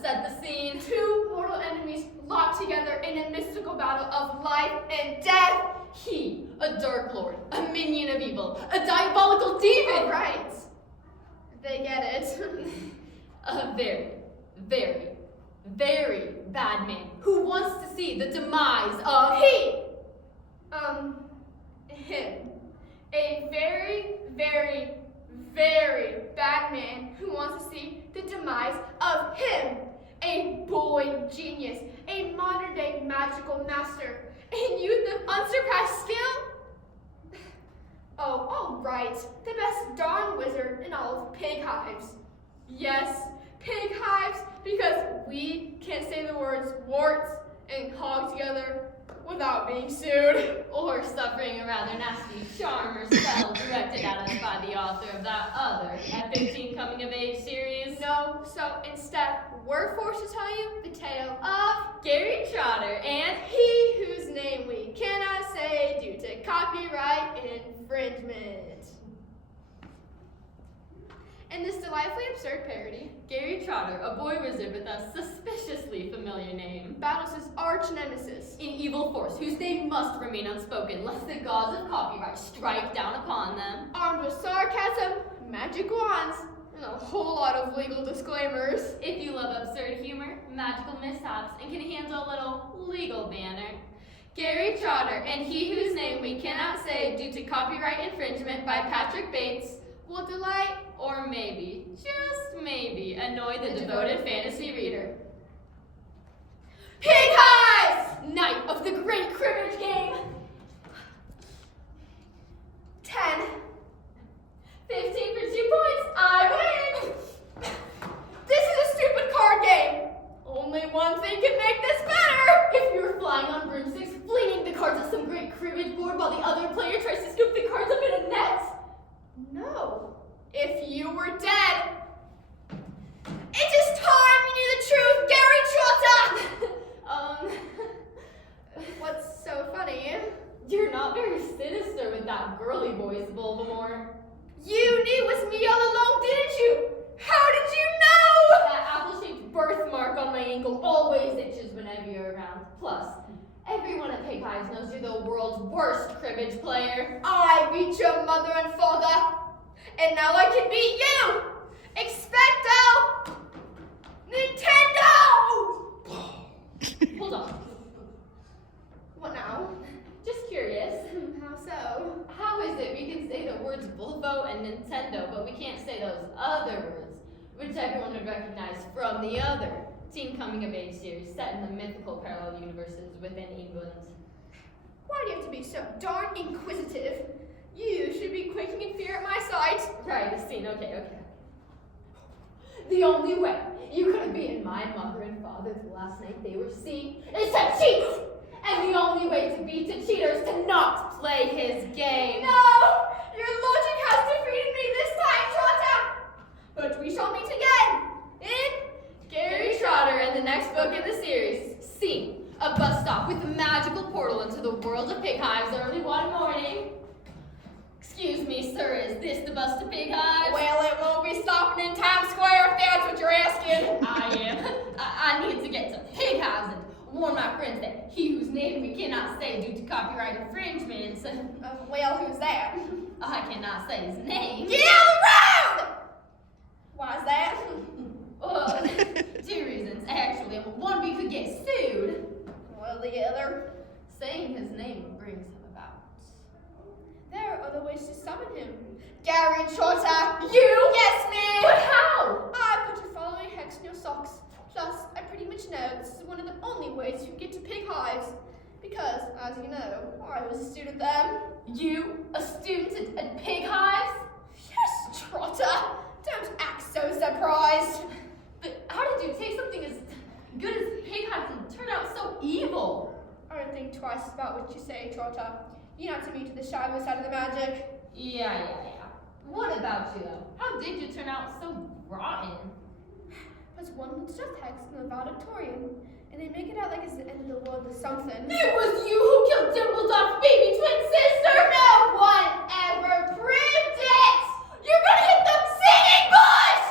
set the scene. Two mortal enemies locked together in a mystical battle of life and death. He, a dark lord, a minion of evil, a diabolical demon. All right. They get it. A very, very, very bad man who wants to see the demise of him. A very, very, very bad man who wants to see the demise of him. A boy genius, a modern-day magical master, a youth of unsurpassed skill. Oh, all right, the best darn wizard in all of Pig Hives. Yes, Pig Hives, because we can't say the words warts and hog together without being sued. or suffering a rather nasty charm or spell directed at us by the author of that other epic teen coming of age series. No, so instead, we're forced to tell you the tale of Gary Trotter and he whose name we cannot say due to copyright infringement. In this delightfully absurd parody, Gary Trotter, a boy wizard with a suspiciously familiar name, battles his arch nemesis, an evil force whose name must remain unspoken lest the gods of copyright strike down upon them. armed with sarcasm, magic wands, and a whole lot of legal disclaimers. If you love absurd humor, magical mishaps, and can handle a little legal banner, Gary Trotter and he whose name we cannot say due to copyright infringement by Patrick Bates Will delight or maybe, just maybe, annoy the devoted fantasy reader. Pig Hives! Night of the Great Cribbage Game! 10. 15 for 2 points, I win! This is a stupid card game. Only one thing can make this better. If you're flying on broomsticks, flinging the cards at some great cribbage board while the other player tries to scoop the cards up in a net? No. If you were dead. It is time you knew the truth, Gary Trotter! What's so funny? You're not very sinister with that girly voice, Voldemort. You knew it was me all along, didn't you? How did you know? That apple-shaped birthmark on my ankle always itches whenever you're around. Plus, everyone at Pig Hives knows you're the world's worst cribbage player. I beat your mother and father, and now I can beat you! Expecto Nintendo! Hold on. What now? Just curious. How so? How is it we can say the words Volvo and Nintendo, but we can't say those other words, which everyone would recognize from the other teen coming-of-age series set in the mythical parallel universes within England? Why do you have to be so darn inquisitive? You should be quaking in fear at my sight. Right, the scene, okay. The only way you could have beaten my mother and father the last night they were seen is to cheat! And the only way to beat a cheater is to not play his game. No! Your logic has defeated me this time, Trotter! But we shall meet again in Gary Trotter and the next book in the series. Scene, a bus stop with a magical portal into the world of Pig Hives early one morning. Excuse me, sir, is this the bus to Pig Hives? Well, it won't be stopping in Times Square if that's what you're asking. I am. I need to get to Pig Hives and warn my friends that he whose name we cannot say due to copyright infringements. Well, who's that? I cannot say his name. Get out of the road! Why's that? 2 reasons, actually. One, we could get sued. Well, the other. Saying his name brings him about. There are other ways to summon him. Gary Trotter. You? Yes, ma'am. But how? I put your following hex in your socks. Plus, I pretty much know this is one of the only ways you can get to Pig Hives. Because, as you know, I was a student then. You? A student at Pig Hives? Yes, Trotter. Don't act so surprised. But how did you take something as good as Pig Hives and turn out so evil? I don't think twice about what you say, Trotter. You have to meet to the shadowy side of the magic. Yeah. What about you, though? How did you turn out so rotten? There's one with death hex in the valedictorian, and they make it out like it's the end of the world or something. It was you who killed Dimpledog's baby twin sister! No one ever proved it! You're gonna hit the singing bush!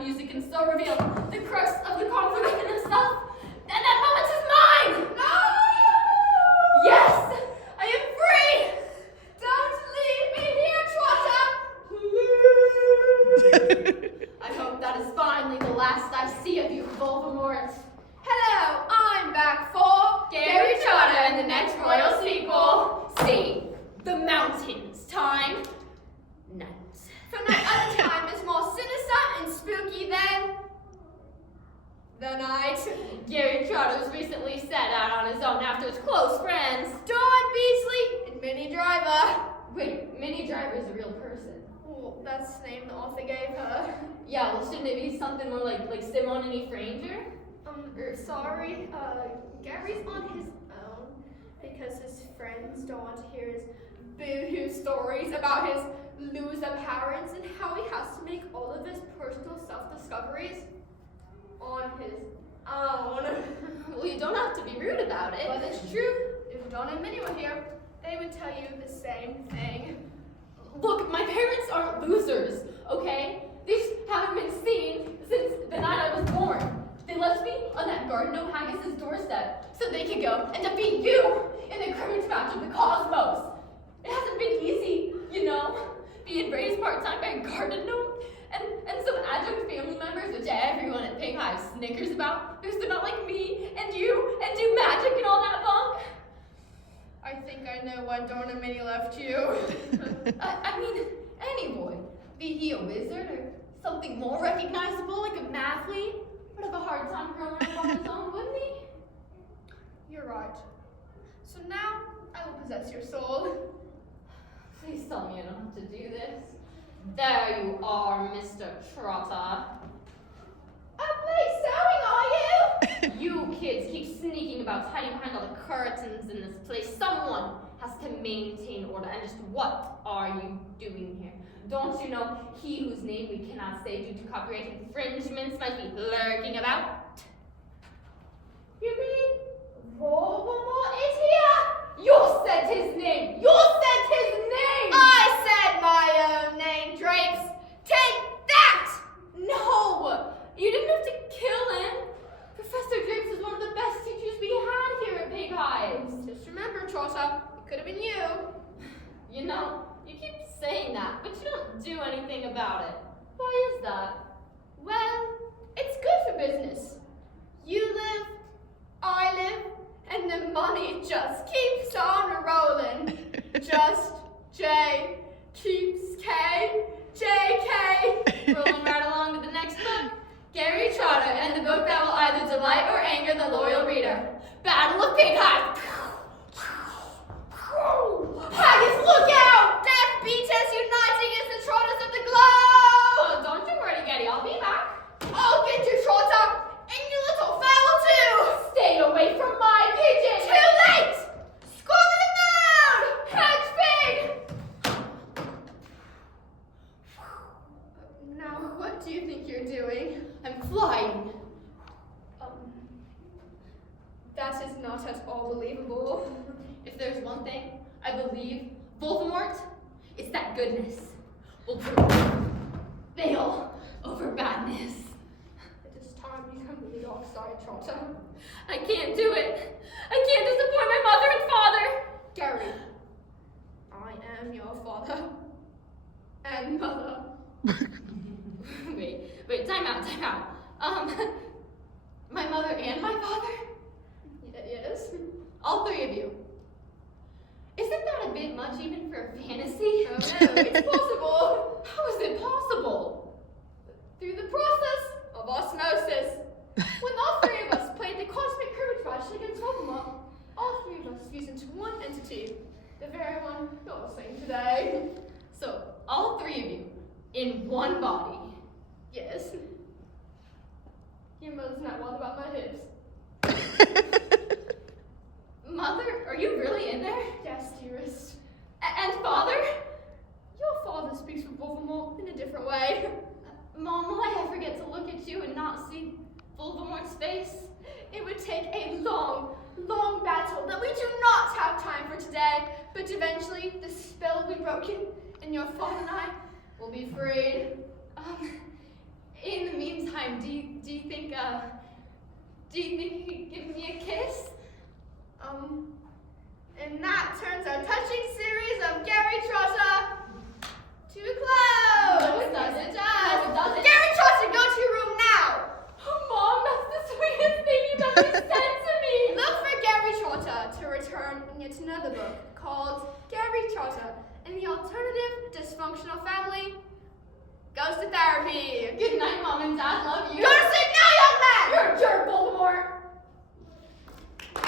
music and so reveal the crux of the conflict within himself. And that moment is mine! No! Yes! I am free! Don't leave me here, Trotter! I hope that is finally the last I see of you, Voldemort. Hello, I'm back for Gary Trotter and the next royal sequel. See, the mountains time. Night. For no other time is more sinister and spooky than the night. Gary Trotter's recently set out on his own after his close friends. Dawn Beasley and Minnie Driver. Wait, Minnie Driver's a real person. Oh, that's the name the author gave her. Yeah, well, shouldn't it be something more like Simone and Franger? Sorry, Gary's on his own because his friends don't want to hear his boo-hoo stories about his loser parents and how he has to make all of his personal self-discoveries on his own. Well, you don't have to be rude about it. But it's true. If Dawn and Minnie were here, they would tell you the same thing. Look, my parents aren't losers, okay? They just haven't been seen since the night I was born. They left me on that garden of Haggis's doorstep so they could go and defeat you in the cribbage match of the cosmos. It hasn't been easy, you know, being raised part-time by a garden gnome and some adjunct family members, which everyone at Pig Hive snickers about because they're not like me and you and do magic and all that bunk. I think I know why Dawn and Minnie left you. I mean, any boy, be he a wizard or something more recognizable like a mathlete, would have a hard time growing up on his own, wouldn't he? You're right. So now I will possess your soul. Please tell me I don't have to do this. There you are, Mr. Trotter. I'm late sewing, are you? You kids keep sneaking about, hiding behind all the curtains in this place. Someone has to maintain order. And just what are you doing here? Don't you know he whose name we cannot say due to copyright infringements might be lurking about? You mean Voldemort is here? You said his name! You said his name! I said my own name, Drapes. Take that! No! You didn't have to kill him. Professor Drapes is one of the best teachers we had here at Pig Hives. Just remember, Trotter, it could have been you. You know, you keep saying that, but you don't do anything about it. Why is that? Well, it's good for business. You live, I live, and the money just keeps on rolling. Just J keeps K, JK. Rolling right along to the next book. Gary Trotter and the book that will either delight or anger the loyal reader. Battle of Pig Hive. Haggis, look out! Death beats us uniting as the Trotters of the globe! Oh, don't you worry, Getty. I'll be back. I'll get you, Trotter, and your little fowl too! Stay away from my pigeon! Too late! Squall in the moon! Hedge pig! Now, what do you think you're doing? I'm flying. That is not at all believable. If there's one thing I believe, Voldemort, it's that goodness will prevail over badness. It is time you come to the dark side, Trotter. I can't do it. I can't disappoint my mother and father. Gary, I am your father and mother. Wait, time out. My mother and my father? Yes? All three of you. Isn't that a bit much even for a fantasy? Oh no, it's possible. How is it possible? Through the process of osmosis. When all three of us played the cosmic cribbage match against Voldemort, all three of us fused into one entity. The very one you're seeing today. So, all three of you in one body. Yes. Your mother's not wild about my hips. Mother, are you really in there? Yes, dearest. And father? Your father speaks for Voldemort in a different way. Mom, will I ever get to look at you and not see Voldemort's face? It would take a long, long battle that we do not have time for today, but eventually the spell will be broken and your father and I will be freed. In the meantime, time. Do you think he'd give me a kiss? And that turns our touching series of Gary Trotter to a close. No, it doesn't. No, it doesn't. Gary Trotter, go to your room now. Oh, Mom, that's the sweetest thing you've ever said to me. Look for Gary Trotter to return in yet another book called Gary Trotter and the Alternative Dysfunctional Family Goes to Therapy.